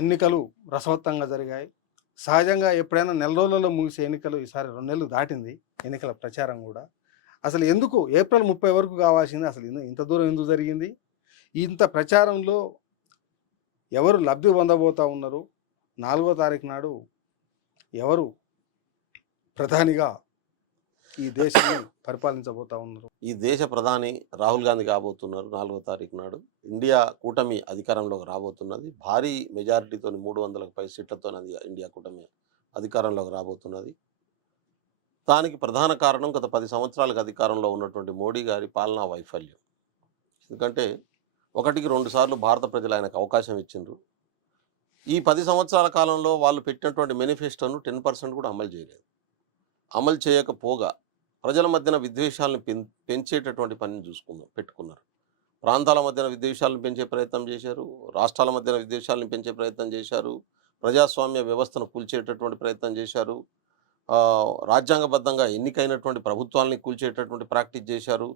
ఎన్నికలు రసవత్తంగా జరిగాయి. సహజంగా ఎప్పుడైనా నెల రోజులలో ముగిసే ఎన్నికలు ఈసారి 2 నెలలు దాటింది. ఎన్నికల ప్రచారం గూడా. అసలు ఎందుకు ఏప్రిల్ 30 వరకు కావాల్సింది? అసలు ఇంత దూరం ఎందుకు జరిగింది? ఇంత ప్రచారంలో ఎవరు లబ్ధి పొందబోతా ఉన్నారు? 4వ తారీఖు నాడు ఎవరు ప్రధానిగా ఈ దేశాన్ని పరిపాలించబోతా ఉన్నారు? ఈ దేశ ప్రధాని రాహుల్ గాంధీ కాబోతున్నారు 4వ తారీఖు నాడు. ఇండియా కూటమి అధికారంలోకి రాబోతున్నది. భారీ మెజారిటీతోని 300లకు పై సీట్లతోని ఇండియా కూటమి అధికారంలోకి రాబోతున్నది. దానికి ప్రధాన కారణం గత 10 సంవత్సరాలకు అధికారంలో ఉన్నటువంటి మోడీ గారి పాలనా వైఫల్యం. ఎందుకంటే 1కి 2 సార్లు భారత ప్రజలు ఆయనకు అవకాశం ఇచ్చిండ్రు. ఈ 10 సంవత్సరాల కాలంలో వాళ్ళు పెట్టినటువంటి మేనిఫెస్టోను 10% కూడా అమలు చేయలేదు. అమలు చేయకపోగా ప్రజల మధ్యన విద్వేషాలను పెంచేటటువంటి పనిని పెట్టుకున్నారు. ప్రాంతాల మధ్యన విద్వేషాలను పెంచే ప్రయత్నం చేశారు. రాష్ట్రాల మధ్యన విద్వేషాలను పెంచే ప్రయత్నం చేశారు. ప్రజాస్వామ్య వ్యవస్థను కూల్చేటటువంటి ప్రయత్నం చేశారు. రాజ్యాంగబద్ధంగా ఎన్నికైనటువంటి ప్రభుత్వాలని కూల్చేటటువంటి ప్రాక్టీస్ చేశారు.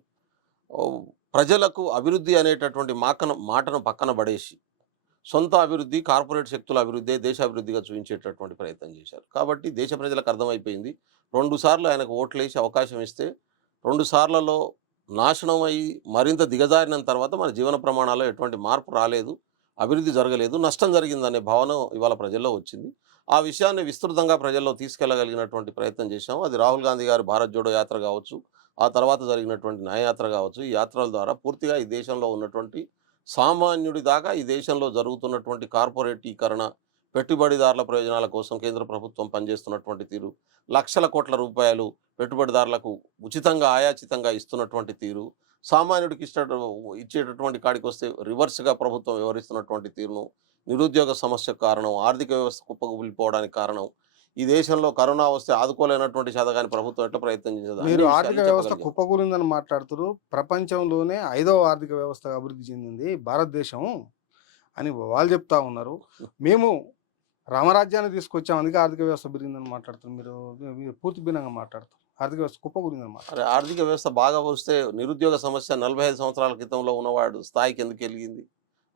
ప్రజలకు అభివృద్ధి అనేటటువంటి మాటను పక్కన పడేసి సొంత అభివృద్ధి, కార్పొరేట్ శక్తుల అభివృద్ధి దేశాభివృద్ధిగా చూపించేటటువంటి ప్రయత్నం చేశారు. కాబట్టి దేశ ప్రజలకు అర్థమైపోయింది. 2 సార్లు ఆయనకు ఓట్లేసి అవకాశం ఇస్తే 2 సార్లలో నాశనం అయ్యి మరింత దిగజారిన తర్వాత మన జీవన ప్రమాణాల్లో ఎటువంటి మార్పు రాలేదు, అభివృద్ధి జరగలేదు, నష్టం జరిగిందనే భావన ఇవాళ ప్రజల్లో వచ్చింది. ఆ విషయాన్ని విస్తృతంగా ప్రజల్లో తీసుకెళ్లగలిగినటువంటి ప్రయత్నం చేశాము. అది రాహుల్ గాంధీ గారి భారత్ జోడో యాత్ర కావచ్చు, ఆ తర్వాత జరిగినటువంటి న్యాయయాత్ర కావచ్చు. ఈ యాత్రల ద్వారా పూర్తిగా ఈ దేశంలో ఉన్నటువంటి సామాన్యుడి దాకా ఈ దేశంలో జరుగుతున్నటువంటి కార్పొరేటీకరణ, పెట్టుబడిదారుల ప్రయోజనాల కోసం కేంద్ర ప్రభుత్వం పనిచేస్తున్నటువంటి తీరు, లక్షల కోట్ల రూపాయలు పెట్టుబడిదారులకు ఉచితంగా ఆయాచితంగా ఇస్తున్నటువంటి తీరు, సామాన్యుడికి ఇచ్చేటటువంటి కాడికి వస్తే రివర్స్గా ప్రభుత్వం వ్యవహరిస్తున్నటువంటి తీరును, నిరుద్యోగ సమస్యకు కారణం, ఆర్థిక వ్యవస్థ కుప్పకూలిపోవడానికి కారణం, ఈ దేశంలో కరోనా వస్తే ఆదుకోలేనటువంటి శాతగాని ప్రభుత్వం ఎట్లా ప్రయత్నం చేసేది మీరు ఆర్థిక వ్యవస్థ కుప్పకూలిందని మాట్లాడుతున్నారు. ప్రపంచంలోనే 5వ ఆర్థిక వ్యవస్థ అభివృద్ధి చెందింది భారతదేశం అని వాళ్ళు చెప్తా ఉన్నారు. మేము రామరాజ్యాన్ని తీసుకొచ్చాం, అందుకే ఆర్థిక వ్యవస్థ పెరిగిందని మాట్లాడుతున్నారు. మీరు పూర్తి భిన్నంగా మాట్లాడుతారు. ఆర్థిక వ్యవస్థ కుప్పకూలిందని మాట్లాడుతారు. ఆర్థిక వ్యవస్థ బాగా వస్తే నిరుద్యోగ సమస్య 45 సంవత్సరాల క్రితంలో ఉన్నవాడు స్థాయికి ఎందుకు ఎలిగింది?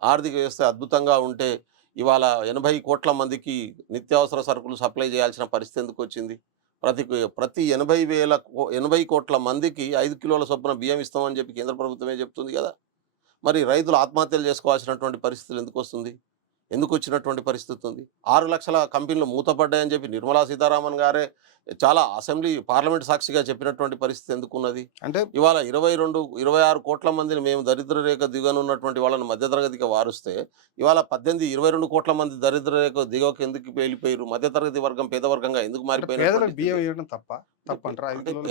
ఆర్థిక వ్యవస్థ అద్భుతంగా ఉంటే ఇవాళ 80 కోట్ల మందికి నిత్యావసర సరుకులు సప్లై చేయాల్సిన పరిస్థితి ఎందుకు వచ్చింది? ప్రతి 80 కోట్ల మందికి 5 కిలోల చొప్పున బియ్యం ఇస్తామని చెప్పి కేంద్ర ప్రభుత్వమే చెప్తుంది కదా. మరి రైతులు ఆత్మహత్యలు చేసుకోవాల్సినటువంటి పరిస్థితులు ఎందుకు వస్తుంది? ఎందుకు వచ్చినటువంటి పరిస్థితి ఉంది? 6 లక్షల కంపెనీలు మూతపడ్డాయని చెప్పి నిర్మలా సీతారామన్ గారే చాలా పార్లమెంట్ సాక్షిగా చెప్పినటువంటి పరిస్థితి ఎందుకున్నది? అంటే ఇవాళ 26 కోట్ల మందిని మేము దరిద్ర రేఖ దిగనున్నటువంటి వాళ్ళని మధ్యతరగతికి వారుస్తే ఇవాళ 22 కోట్ల మంది దరిద్ర రేఖ దిగకు ఎందుకు వెళ్ళిపోయారు? మధ్యతరగతి వర్గం పేదవర్గంగా ఎందుకు మారిపోయారు?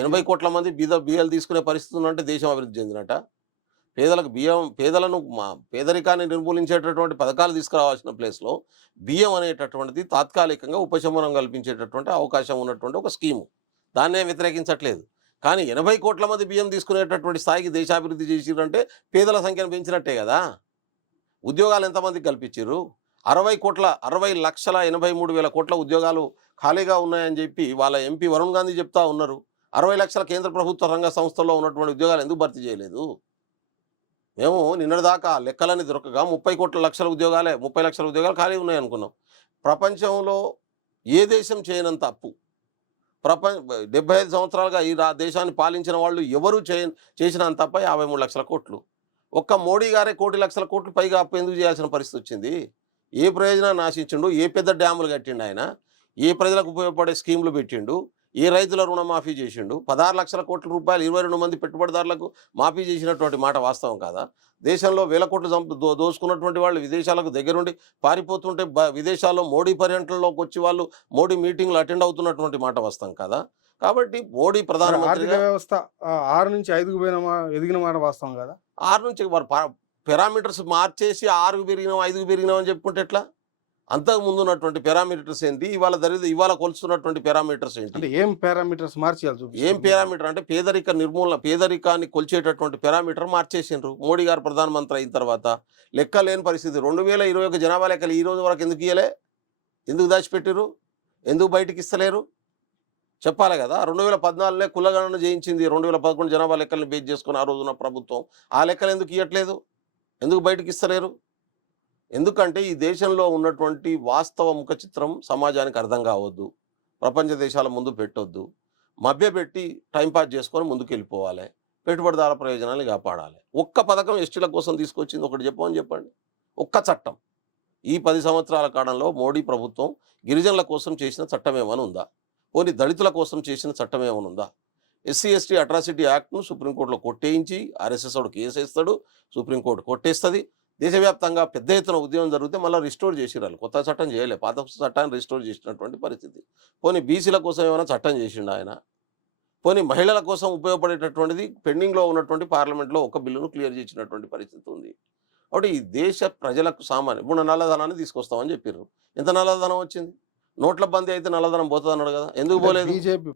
80 కోట్ల మంది బియ్యాలు తీసుకునే పరిస్థితి ఉందంటే దేశం అభివృద్ధి చెందినట. పేదలను పేదరికాన్ని నిర్మూలించేటటువంటి పథకాలు తీసుకురావాల్సిన ప్లేస్లో బియ్యం అనేటటువంటిది తాత్కాలికంగా ఉపశమనం కల్పించేటటువంటి అవకాశం ఉన్నటువంటి ఒక స్కీము. దాన్నే వ్యతిరేకించట్లేదు. కానీ 80 కోట్ల మంది బియ్యం తీసుకునేటటువంటి స్థాయికి దేశాభివృద్ధి చేసిరంటే పేదల సంఖ్యను పెంచినట్టే కదా. ఉద్యోగాలు ఎంతమందికి కల్పించారు? 60,83,000 కోట్ల ఉద్యోగాలు ఖాళీగా ఉన్నాయని చెప్పి వాళ్ళ ఎంపీ వరుణ్ గాంధీ చెప్తా ఉన్నారు. 60 లక్షల కేంద్ర ప్రభుత్వ రంగ సంస్థల్లో ఉన్నటువంటి ఉద్యోగాలు ఎందుకు భర్తీ చేయలేదు? మేము నిన్నటిదాకా లెక్కలని దొరకగా 30 లక్షల ఉద్యోగాలు ఖాళీ ఉన్నాయి అనుకున్నాం. ప్రపంచంలో ఏ దేశం చేయనంత అప్పు 75 సంవత్సరాలుగా ఈ దేశాన్ని పాలించిన వాళ్ళు ఎవరు చేసినంత తప్ప 53 లక్షల కోట్లు. ఒక్క మోడీ గారే 1,00,00,000 పైగా అప్పు ఎందుకు చేయాల్సిన పరిస్థితి వచ్చింది? ఏ ప్రయోజనాన్ని ఆశించిండు? ఏ పెద్ద డ్యాములు కట్టిండు ఆయన? ఏ ప్రజలకు ఉపయోగపడే స్కీములు పెట్టిండు? ఏ రైతుల రుణమాఫీ చేసిండు? 16 లక్షల కోట్ల రూపాయలు 22 మంది పెట్టుబడిదారులకు మాఫీ చేసినటువంటి మాట వాస్తవం కాదా? దేశంలో వేల కోట్లు దోసుకున్నటువంటి వాళ్ళు విదేశాలకు దగ్గరుండి పారిపోతుంటే విదేశాల్లో మోడీ పర్యటనలోకి వచ్చి వాళ్ళు మోడీ మీటింగ్లు అటెండ్ అవుతున్నటువంటి మాట వాస్తవం కాదా? కాబట్టి మోడీ ప్రధానమంత్రి వ్యవస్థ 6 నుంచి 5కు ఎదిగిన మాట వాస్తవం కదా. 6 నుంచి పారామీటర్స్ మార్చేసి 6కు పెరిగినాం 5కు పెరిగినాం అని చెప్పుకుంటే ఎట్లా? అంతకు ముందు ఉన్నటువంటి పారామీటర్స్ ఏంటి? ఇవాళ కొలుస్తున్నటువంటి పారామీటర్స్ ఏంటి? ఏం పారామీటర్స్ మార్చాలి? ఏం పారామీటర్ అంటే పేదరిక నిర్మూలన, పేదరికాన్ని కొలిచేటటువంటి పారామీటర్ మార్చేసిండ్రు మోడీ గారు ప్రధానమంత్రి అయిన తర్వాత. లెక్క లేని పరిస్థితి. 2021 జనాభా లెక్కలు ఈ రోజు వరకు ఎందుకు ఇయ్యలే? ఎందుకు దాచిపెట్టారు? ఎందుకు బయటికి ఇస్తలేరు? చెప్పాలి కదా. 2014 కులగణన చేయించింది. 2011 జనాభా లెక్కలను బేస్ చేసుకుని ఆ రోజున ప్రభుత్వం. ఆ లెక్కలు ఎందుకు ఇవ్వట్లేదు? ఎందుకు బయటికి ఇస్తలేరు? ఎందుకంటే ఈ దేశంలో ఉన్నటువంటి వాస్తవ ముఖ చిత్రం సమాజానికి అర్థం కావద్దు, ప్రపంచ దేశాల ముందు పెట్టొద్దు, మభ్యపెట్టి టైంపాస్ చేసుకొని ముందుకు వెళ్ళిపోవాలి, పెట్టుబడిదారుల ప్రయోజనాలు కాపాడాలి. ఒక్క పథకం ఎస్టీల కోసం తీసుకొచ్చింది ఒకటి చెప్పమని చెప్పండి. ఒక్క చట్టం ఈ 10 సంవత్సరాల కాలంలో మోడీ ప్రభుత్వం గిరిజనుల కోసం చేసిన చట్టం ఏమైనా ఉందా? పోనీ దళితుల కోసం చేసిన చట్టం ఏమైనా ఉందా? ఎస్సీ ఎస్టీ అట్రాసిటీ యాక్ట్ను సుప్రీంకోర్టులో కొట్టేయించి ఆర్ఎస్ఎస్ వాడు కేసు వేస్తాడు, సుప్రీంకోర్టు కొట్టేస్తుంది. దేశవ్యాప్తంగా పెద్ద ఎత్తున ఉద్యమం జరిగితే మళ్ళీ రిస్టోర్ చేసిరాలి, కొత్త చట్టం చేయలే, పాత చట్టాన్ని రిస్టోర్ చేసినటువంటి పరిస్థితి. పోనీ బీసీల కోసం ఏమైనా చట్టం చేసిండు ఆయన? పోనీ మహిళల కోసం ఉపయోగపడేటటువంటిది పెండింగ్లో ఉన్నటువంటి పార్లమెంట్లో ఒక బిల్లును క్లియర్ చేసినటువంటి పరిస్థితి ఉంది. కాబట్టి ఈ దేశ ప్రజలకు సామాన్య ఇప్పుడు నల్లధనాన్ని తీసుకొస్తామని చెప్పారు. ఎంత నల్లధనం వచ్చింది? నోట్ల బందీ అయితే నల్లధనం పోతుంది అన్నాడు కదా, ఎందుకు పోలేదు? బీజేపీ